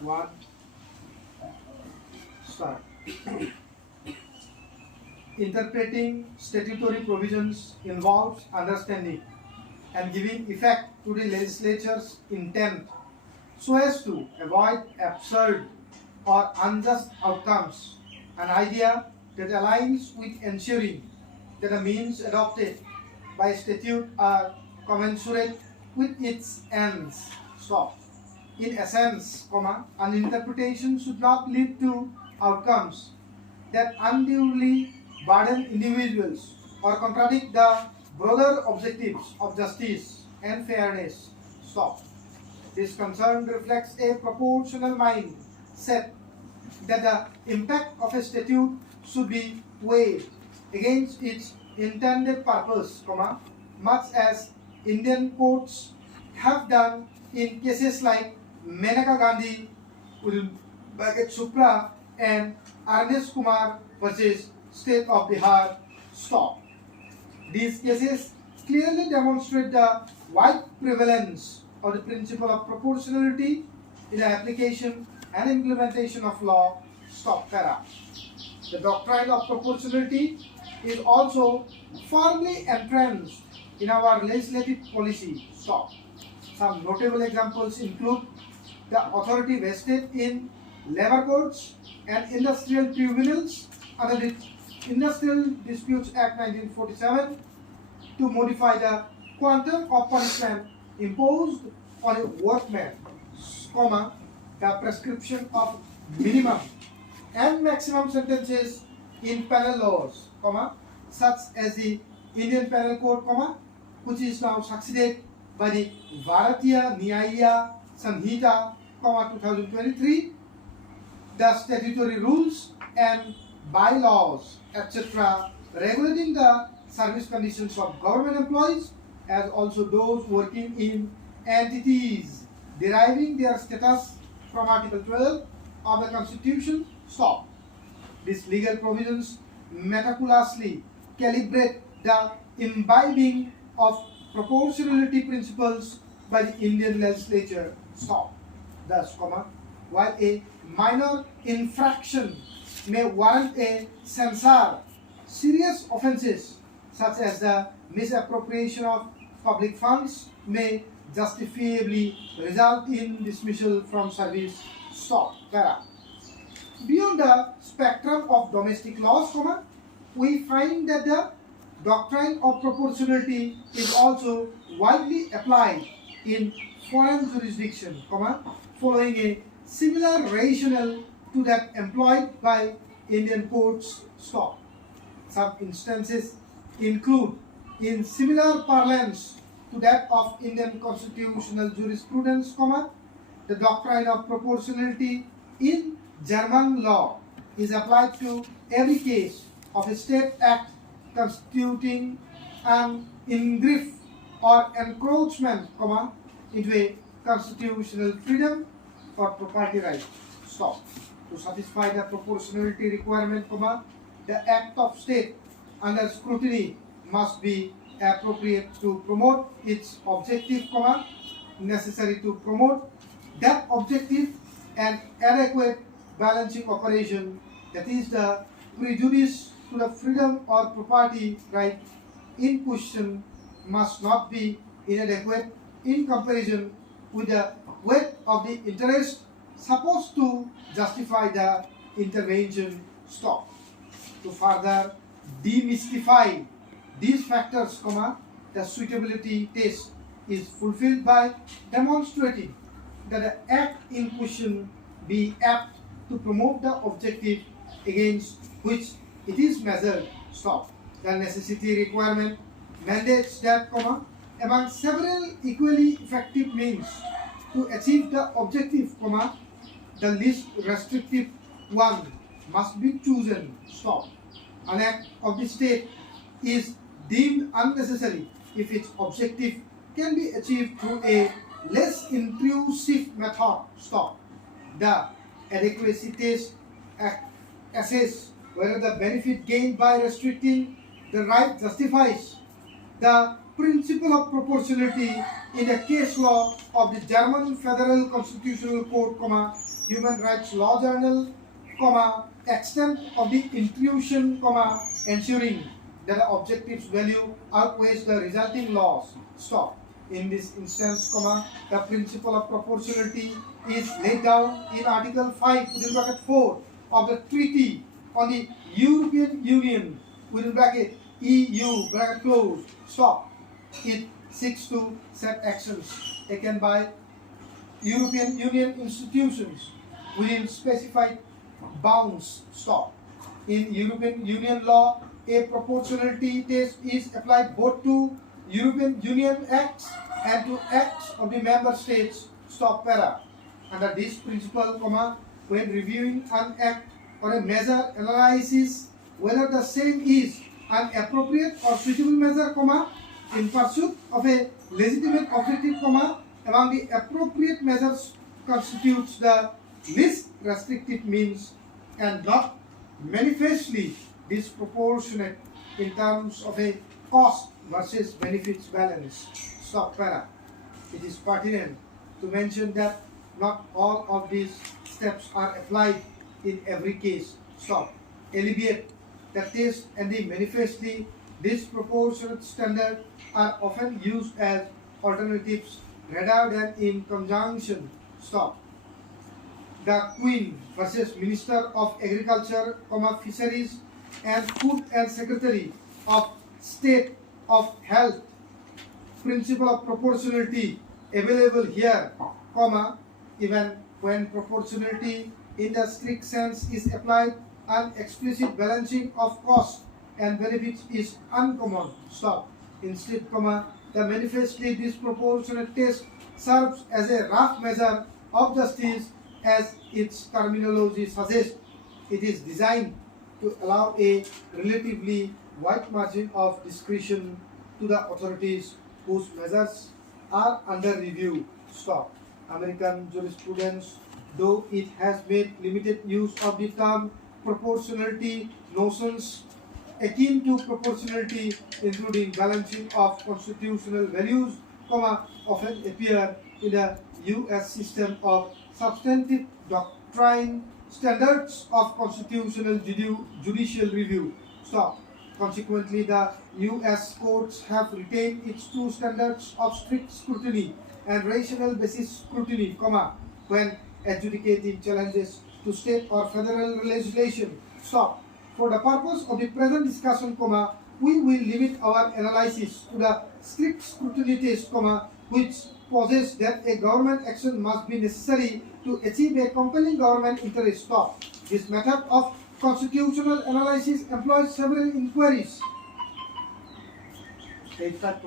One, start. Interpreting statutory provisions involves understanding and giving effect to the legislature's intent so as to avoid absurd or unjust outcomes, an idea that aligns with ensuring that the means adopted by statute are commensurate with its ends. Stop. In essence, an interpretation should not lead to outcomes that unduly burden individuals or contradict the broader objectives of justice and fairness. Stop. This concern reflects a proportional mindset that the impact of a statute should be weighed against its intended purpose, much as Indian courts have done in cases like Menaka Gandhi, Supra, and Arnes Kumar versus State of Bihar. Stop. These cases clearly demonstrate the wide prevalence of the principle of proportionality in the application and implementation of law. Stop. Para. The doctrine of proportionality is also firmly entrenched in our legislative policy. Stop. Some notable examples include the authority vested in labor courts and industrial tribunals under the Industrial Disputes Act 1947 to modify the quantum of punishment imposed on a workman, the prescription of minimum and maximum sentences in penal laws, such as the Indian Penal Code, which is now succeeded by the Bharatiya Nyaya Sanhita, 2023, the statutory rules and bylaws, etc., regulating the service conditions of government employees as also those working in entities deriving their status from Article 12 of the Constitution. Stop. These legal provisions meticulously calibrate the imbibing of proportionality principles by the Indian legislature. Stop. Thus, while a minor infraction may warrant a censure, serious offences such as the misappropriation of public funds may justifiably result in dismissal from service. Stop. Para. Beyond the spectrum of domestic laws, we find that the doctrine of proportionality is also widely applied in foreign jurisdiction, following a similar rationale to that employed by Indian courts. Stop. Some instances include, in similar parlance to that of Indian constitutional jurisprudence, the doctrine of proportionality in German law is applied to every case of a state act constituting an ingress or encroachment, into a constitutional freedom or property right. Stop. To satisfy the proportionality requirement, the act of state under scrutiny must be appropriate to promote its objective, necessary to promote that objective, and adequate balancing operation, that is the prejudice to the freedom or property right in question must not be inadequate in comparison with the weight of the interest supposed to justify the intervention. Stop. To further demystify these factors, the suitability test is fulfilled by demonstrating that the act in question be apt to promote the objective against which it is measured. Stop. The necessity requirement mandates that, among several equally effective means to achieve the objective, the least restrictive one must be chosen. Stop. An act of the state is deemed unnecessary if its objective can be achieved through a less intrusive method. Stop. The adequacy test assess whether the benefit gained by restricting the right justifies the principle of proportionality in the case law of the German Federal Constitutional Court, Human Rights Law Journal, extent of the intrusion, ensuring that the objective's value outweighs the resulting loss. Stop. In this instance, the principle of proportionality is laid down in Article 5 within bracket 4 of the Treaty on the European Union within bracket EU bracket close. Stop. It seeks to set actions taken by European Union institutions within specified bounds. Stop. In European Union law, a proportionality test is applied both to European Union acts and to acts of the member states. Stop para. Under this principle, when reviewing an act or a measure, analysis whether the same is an appropriate or suitable measure, in pursuit of a legitimate objective, among the appropriate measures constitutes the least restrictive means and not manifestly disproportionate in terms of a cost versus benefits balance. Stop para. It is pertinent to mention that not all of these steps are applied in every case. Stop. Alleviate the test and the manifestly disproportionate standard are often used as alternatives rather than in conjunction. Stop. The Queen versus Minister of Agriculture, Fisheries and Food and Secretary of State of Health. Principle of proportionality available here, even when proportionality in the strict sense is applied, an explicit balancing of cost and benefits is uncommon. Stop. Instead, the manifestly disproportionate test serves as a rough measure of justice as its terminology suggests. It is designed to allow a relatively wide margin of discretion to the authorities whose measures are under review. Stop. American jurisprudence, though it has made limited use of the term proportionality, notions akin to proportionality, including balancing of constitutional values, often appear in the U.S. system of substantive doctrine, standards of constitutional judicial review. Stop. Consequently, the U.S. courts have retained its two standards of strict scrutiny and rational basis scrutiny, when adjudicating challenges to state or federal legislation. Stop. For the purpose of the present discussion, we will limit our analysis to the strict scrutiny test, which posits that a government action must be necessary to achieve a compelling government interest. Stop. This method of constitutional analysis employs several inquiries. 85